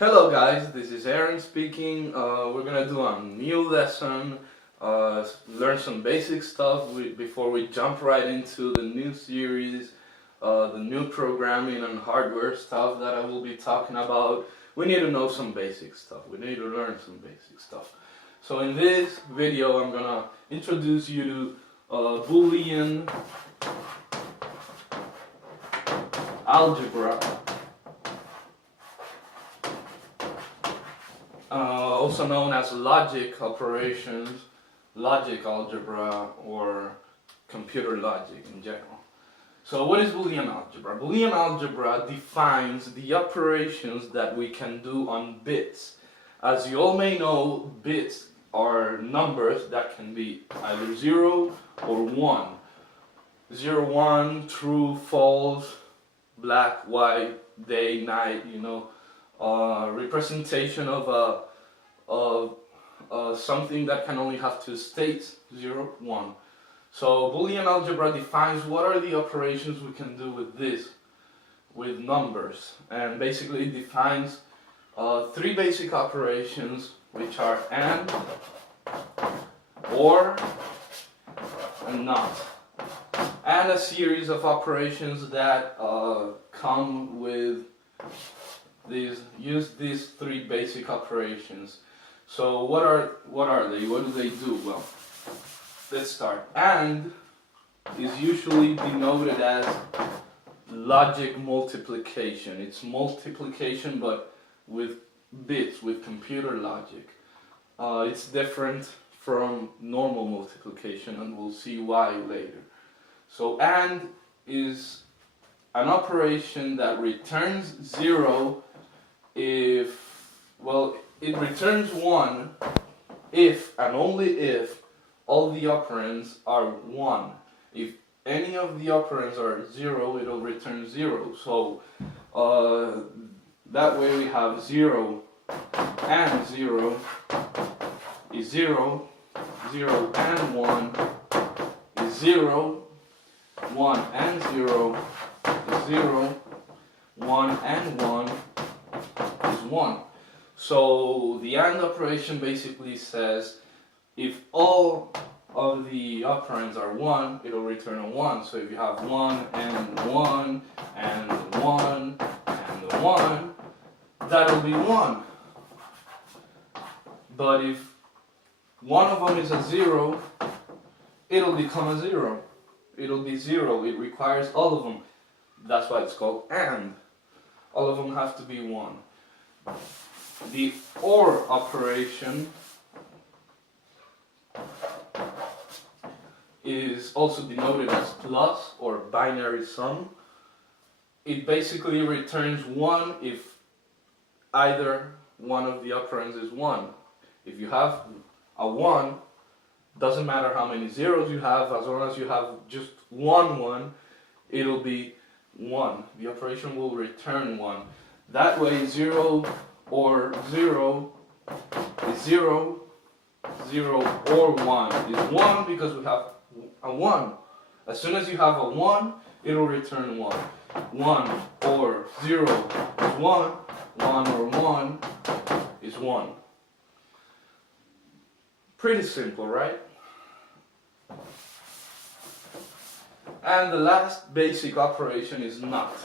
Hello guys, this is Aaron speaking. We're gonna do a new lesson, learn some basic stuff before we jump right into the new series, the new programming and hardware stuff that I will be talking about. We need to know some basic stuff. We need to learn some basic stuff. So in this video I'm gonna introduce you to Boolean Algebra. Also known as logic operations, logic algebra, or computer logic in general. So what is Boolean algebra? Boolean algebra defines the operations that we can do on bits. As you all may know, bits are numbers that can be either 0 or 1. 0, 1, true, false, black, white, day, night, representation of something that can only have two states, 0, 1. So Boolean algebra defines what are the operations we can do with numbers, and basically it defines three basic operations, which are AND, OR, and NOT, and a series of operations that come with use these three basic operations. So what are they? What do they do? Well, let's start. AND is usually denoted as logic multiplication. It's multiplication but with bits, with computer logic. It's different from normal multiplication, and we'll see why later. So AND is an operation that returns 0 it returns 1 if and only if all the operands are 1. If any of the operands are 0, it'll return 0. So that way we have 0 and 0 is 0, 0 and 1 is 0, 1 and 0 is 0, 1 and 1 is 1. So the AND operation basically says if all of the operands are 1, it'll return a 1. So if you have 1 and 1 and 1 and 1, that'll be 1. But if one of them is a 0, it'll become a 0. It'll be 0. It requires all of them. That's why it's called AND. All of them have to be 1. The OR operation is also denoted as plus or binary sum. It basically returns 1 if either one of the operands is 1. If you have a 1, doesn't matter how many zeros you have, as long as you have just one, it'll be 1. The operation will return 1. That way 0 or 0 is 0, 0 or 1 is 1 because we have a 1. As soon as you have a 1, it'll return 1. 1 or 0 is 1, 1 or 1 is 1. Pretty simple, right? And the last basic operation is NOT,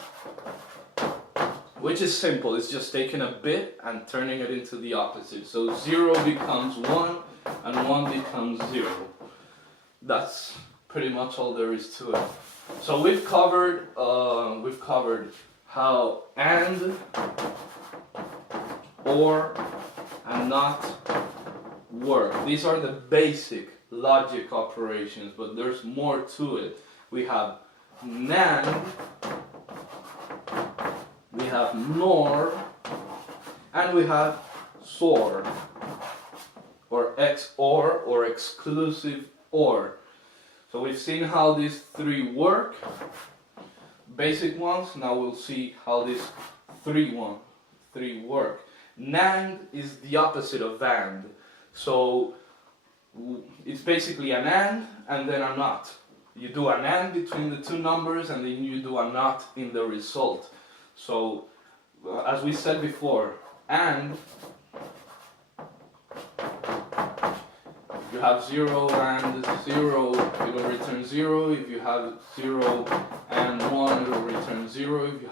which is simple. It's just taking a bit and turning it into the opposite. So 0 becomes 1 and 1 becomes 0. That's pretty much all there is to it. So we've covered how AND, OR, and NOT work. These are the basic logic operations, but there's more to it. We have NAND, we have NOR, and we have SOR, or XOR, or exclusive OR. So we've seen how these three work, basic ones. Now we'll see how these three work. NAND is the opposite of AND. So it's basically an and then a NOT. You do an AND between the two numbers, and then you do a NOT in the result. So as we said before, and if you have 0 and 0, it will return 0. If you have 0 and 1, it will return 0. If you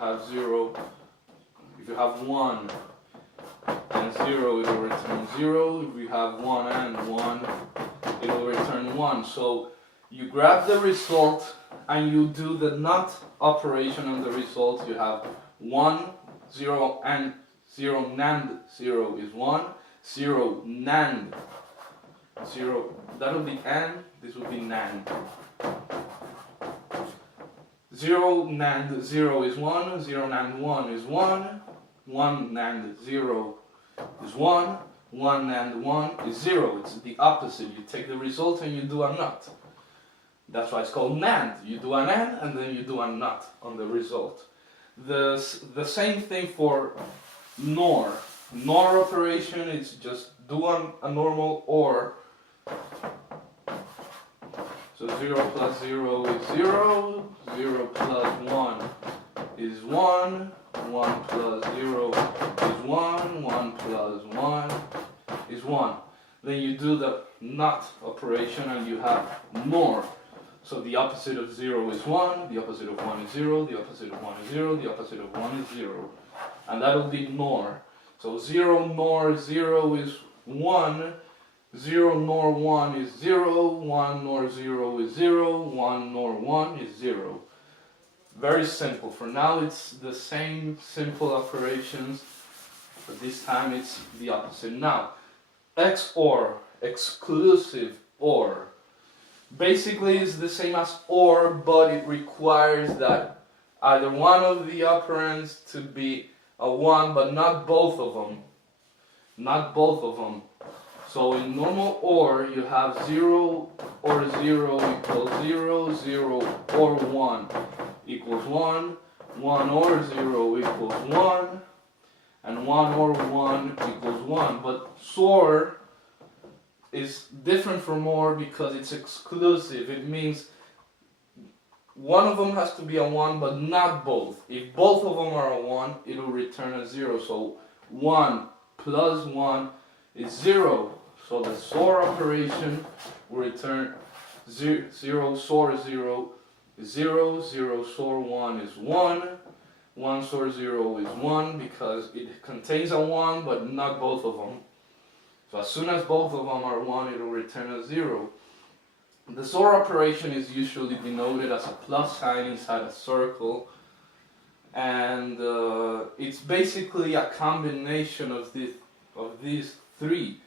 have 1 and 0, it will return 0. If you have 1 and 1, it will return 1. So you grab the result and you do the NOT operation on the result. You have 1, 0 and 0 NAND 0 is 1, 0 NAND 0, that will be AND, this will be NAND. 0 NAND 0 is 1, 0 NAND 1 is 1, 1 NAND 0 is 1, 1 NAND 1 is 0. It's the opposite. You take the result and you do a NOT. That's why it's called NAND. You do an AND and then you do a NOT on the result. The same thing for NOR. NOR operation is just do a normal OR. So 0 plus 0 is 0, 0 plus 1 is 1, 1 plus 0 is 1, 1 plus 1 is 1. Then you do the NOT operation and you have NOR. So the opposite of 0 is 1, the opposite of 1 is 0, the opposite of 1 is 0, the opposite of 1 is 0. And that will be NOR. So 0 NOR 0 is 1, 0 NOR 1 is 0, 1 NOR 0 is 0, 1 NOR 1 is 0. Very simple. For now it's the same simple operations, but this time it's the opposite. Now, XOR, exclusive OR. Basically it's the same as OR, but it requires that either one of the operands to be a 1, but not both of them. Not both of them. So in normal OR, you have 0 or 0 equals 0, 0 or 1 equals 1, 1 or 0 equals 1, and 1 or 1 equals 1. But XOR is different from OR because it's exclusive. It means one of them has to be a 1, but not both. If both of them are a 1, it will return a 0. So 1 plus 1 is 0. So the XOR operation will return 0, XOR 0 is 0, 0 XOR 1 is 1, 1 XOR 0 is 1 because it contains a 1 but not both of them. So as soon as both of them are 1, it will return a 0. The XOR operation is usually denoted as a plus sign inside a circle, and it's basically a combination of these three.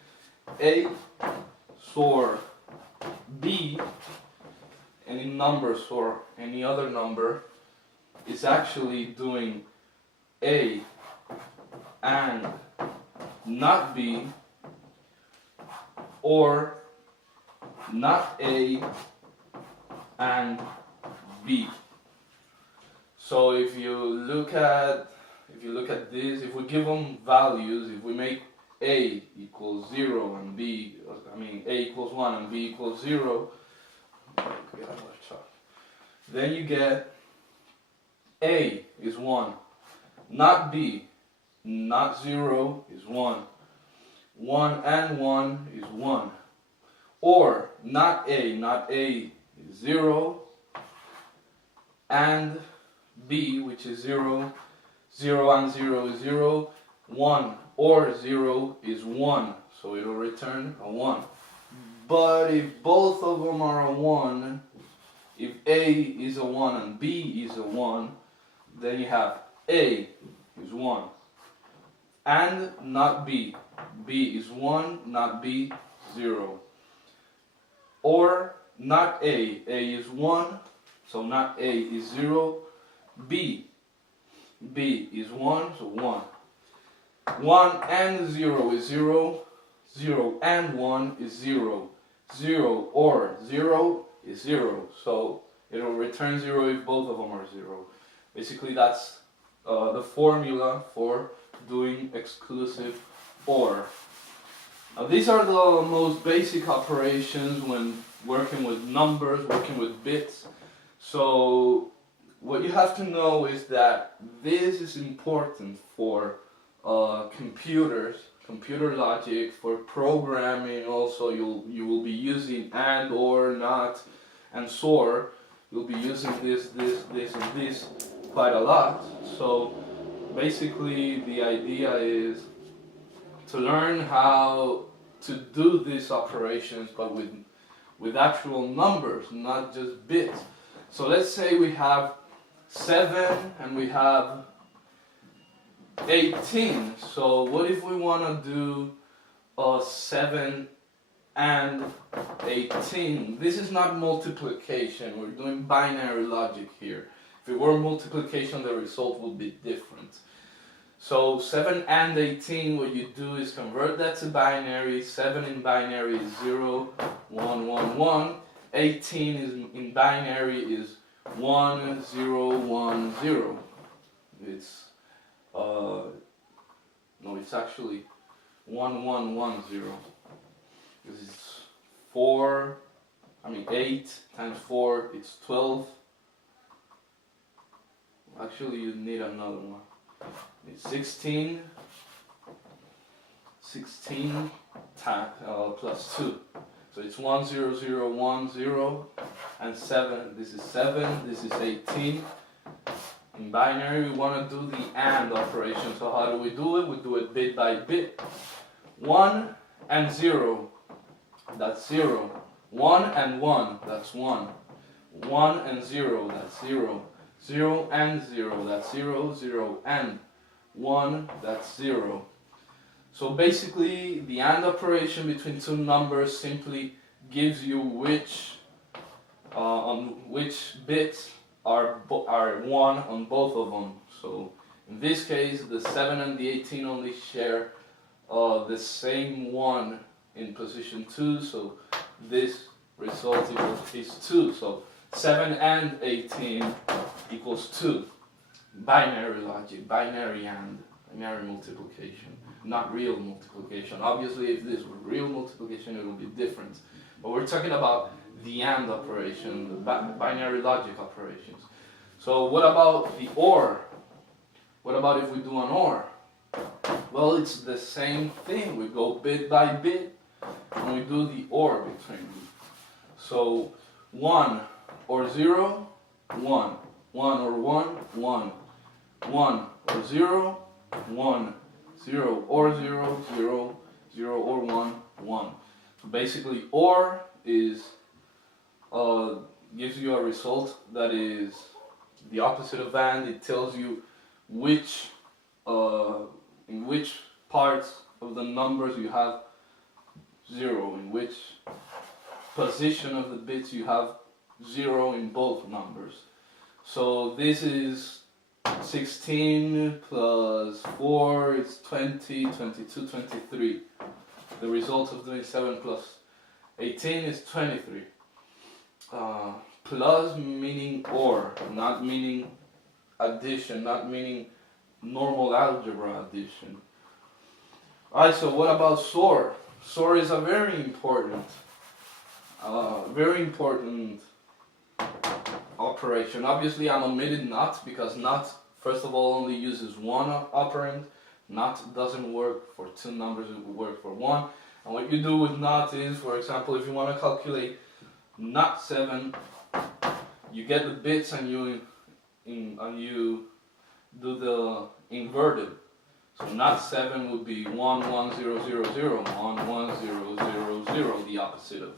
A XOR B, any number XOR any other number, is actually doing A and not B, or not A and B. So if you look at this, if we give them values, if we make A equals 0 and B, A equals 1 and B equals 0, then you get A is 1, not B, not 0 is 1, 1 and 1 is 1, or not A is 0, and B, which is 0, 0 and 0 is 0, 1 or 0 is 1, so it will return a 1. But if both of them are a 1, if A is a 1 and B is a 1, then you have A is 1 and not B. B is 1, not B, 0. Or not A is 1, so not A is 0, B is 1, so 1. 1 and 0 is 0, 0 and 1 is 0, 0 or 0 is 0, so it will return 0 if both of them are 0. Basically that's the formula for doing exclusive OR. Now these are the most basic operations when working with numbers, working with bits. So what you have to know is that this is important for computers, computer logic, for programming also you will be using and, or, not, and SOR. You'll be using this, and this quite a lot. So basically the idea is to learn how to do these operations, but with actual numbers, not just bits. So let's say we have 7 and we have 18. So what if we want to do 7 and 18? This is not multiplication, we're doing binary logic here. If it were multiplication, the result would be different. So 7 and 18, what you do is convert that to binary. 7 in binary is 0, 1, 1, 1. 18 is in binary is 1, 0, 1, 0. It's no, it's actually 1, 1, 1, 0. This is 8 times 4, it's 12. Actually, you need another one. It's 16 plus 2. So it's 1, 0, 0, 1, 0, and 7. This is 7, this is 18. In binary, we want to do the AND operation. So how do we do it? We do it bit by bit. 1 and 0, that's 0. 1 and 1, that's 1. 1 and 0, that's 0. 0 and 0, that's 0. 0 and 1, that's 0. So basically, the AND operation between two numbers simply gives you which bits are 1 on both of them. So in this case, the 7 and the 18 only share the same 1 in position 2. So this result is 2. So 7 and 18 equals 2. Binary logic, binary AND, binary multiplication, not real multiplication. Obviously, if this were real multiplication, it would be different. But we're talking about the AND operation, the binary logic operations. So what about the OR? What about if we do an OR? Well, it's the same thing. We go bit by bit and we do the OR between them. So 1 or 0, 1. 1 or 1, 1. 1 or 0, 1. 0 or 0, 0. 0 or 1, 1. So basically, OR is gives you a result that is the opposite of AND. It tells you which in which parts of the numbers you have 0, in which position of the bits you have 0 in both numbers. So this is 16 plus 4 is 20, 22, 23. The result of doing 7 plus 18 is 23. Plus meaning OR, not meaning addition, not meaning normal algebra addition. Alright, so what about SOR? SOR is a very important operation. Obviously, I'm omitting NOT because NOT, first of all, only uses one operand. NOT doesn't work for two numbers, it will work for one. And what you do with NOT is, for example, if you want to calculate NOT 7, you get the bits and you do the inverted. So NOT 7 would be 1, 1, 0, 0, 0, 1, 1, 0, 0, 0, the opposite of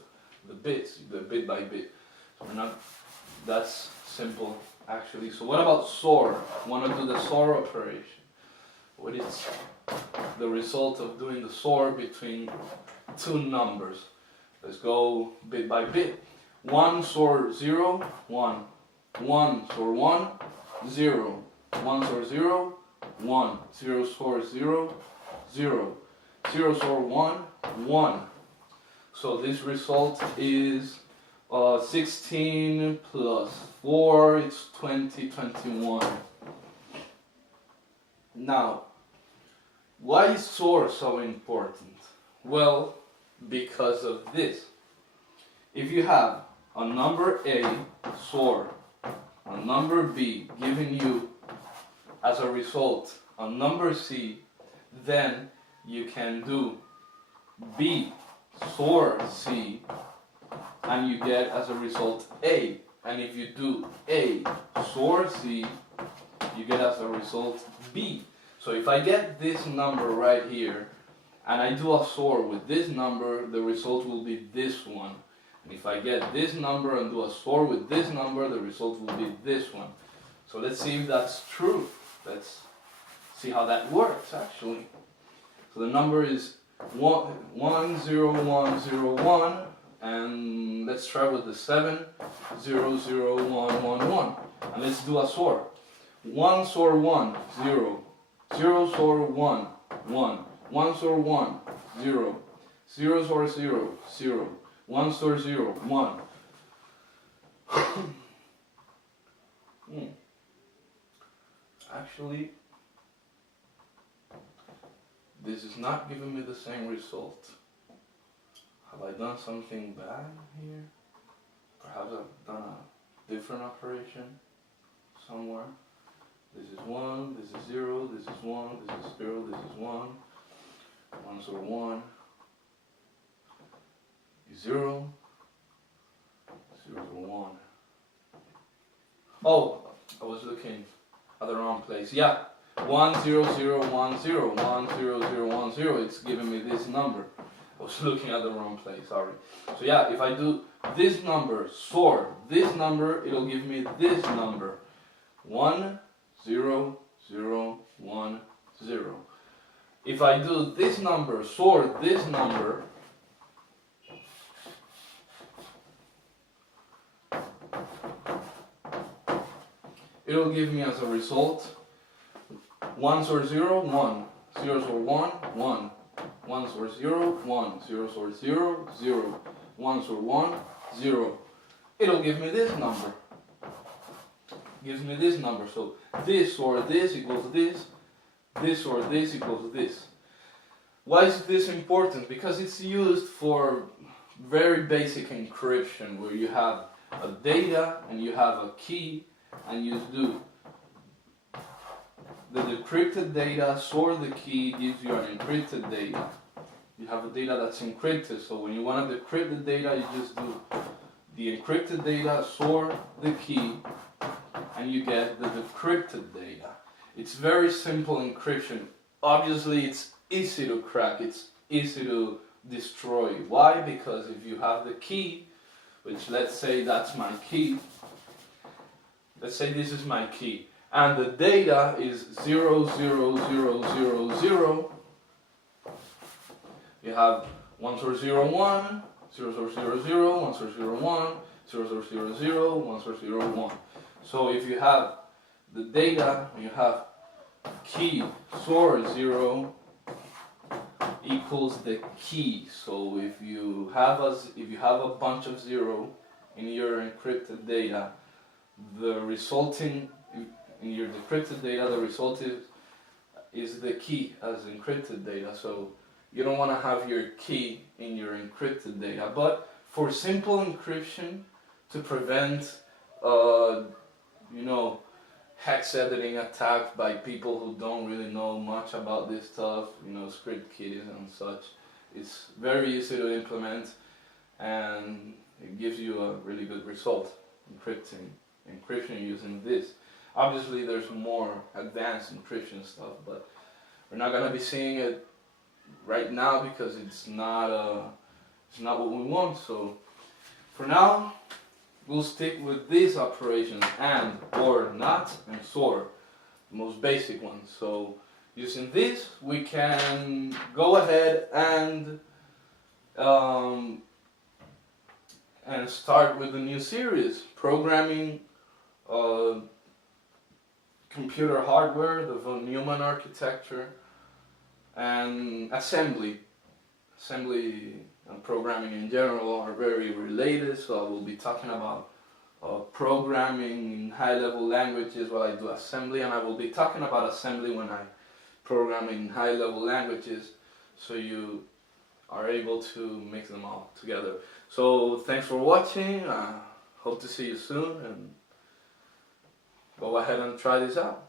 the bits, the bit by bit. So that's simple actually. So what about SOR? Want to do the SOR operation? What is the result of doing the SOR between two numbers? Let's go bit by bit. 1 SOR 0, 1. 1 SOR 1, 0. 1 SOR 0, 1. 0 SOR 0, 0. 0 SOR 1, 1. So this result is 16 plus 4, it's 20, 21. Now, why is SOR so important? Well, because of this. If you have a number A, SOR, a number B giving you as a result a number C, then you can do B XOR C, and you get as a result A. And if you do A XOR C, you get as a result B. So if I get this number right here, and I do a XOR with this number, the result will be this one. And if I get this number and do a XOR with this number, the result will be this one. So let's see if that's true. Let's see how that works actually. So the number is 10101, and let's try with the 700111. And let's do a XOR. 1 XOR 1, 0. 0 XOR 1, 1. 1 XOR 1, 0. 0 XOR 0, 0. 1 XOR 0, 1. Actually, this is not giving me the same result. Have I done something bad here? Perhaps I've done a different operation somewhere. This is 1, this is 0, this is 1, this is 0, this is 1. 1 XOR 1 is 0. 0 XOR 1. Oh, I was looking at the wrong place. Yeah, 10010, 10010. It's giving me this number. I was looking at the wrong place, sorry. So yeah, if I do this number, XOR this number, it'll give me this number. 10010. If I do this number, XOR this number, it'll give me as a result 1 XOR 0, 1. 0 XOR 1, 1. 1 XOR 0, 1. 0 XOR 0, 0. 1 XOR 1, 0. It'll give me this number. Gives me this number. So this XOR this equals this. This XOR this equals this. Why is this important? Because it's used for very basic encryption, where you have a data and you have a key, and you do the decrypted data, XOR the key, gives you an encrypted data. You have a data that's encrypted, so when you want to decrypt the data, you just do the encrypted data, XOR the key, and you get the decrypted data. It's very simple encryption. Obviously, it's easy to crack, it's easy to destroy. Why? Because if you have the key, which let's say that's my key, let's say this is my key, and the data is 00000. You have 1 XOR 0, 1, 0 XOR 0, 0, 1 XOR 0, 1, 0 XOR 0, 0, 1 XOR 0, 1. So if you have the data, you have key XOR 0 equals the key. So if you have a bunch of 0 in your encrypted data, the resulting in your decrypted data, the result is the key as encrypted data. So you don't want to have your key in your encrypted data. But for simple encryption, to prevent hex editing attacks by people who don't really know much about this stuff, script kiddies and such, it's very easy to implement, and it gives you a really good result, encryption using this. Obviously there's more advanced encryption stuff, but we're not going to be seeing it right now because it's not what we want. So for now, we'll stick with these operations: and, or, not, and XOR, the most basic ones. So using this, we can go ahead and start with a new series: programming computer hardware, the von Neumann architecture, and assembly. Assembly and programming in general are very related, so I will be talking about programming in high-level languages while I do assembly, and I will be talking about assembly when I program in high-level languages, so you are able to mix them all together. So thanks for watching. Hope to see you soon, and go ahead and try this out.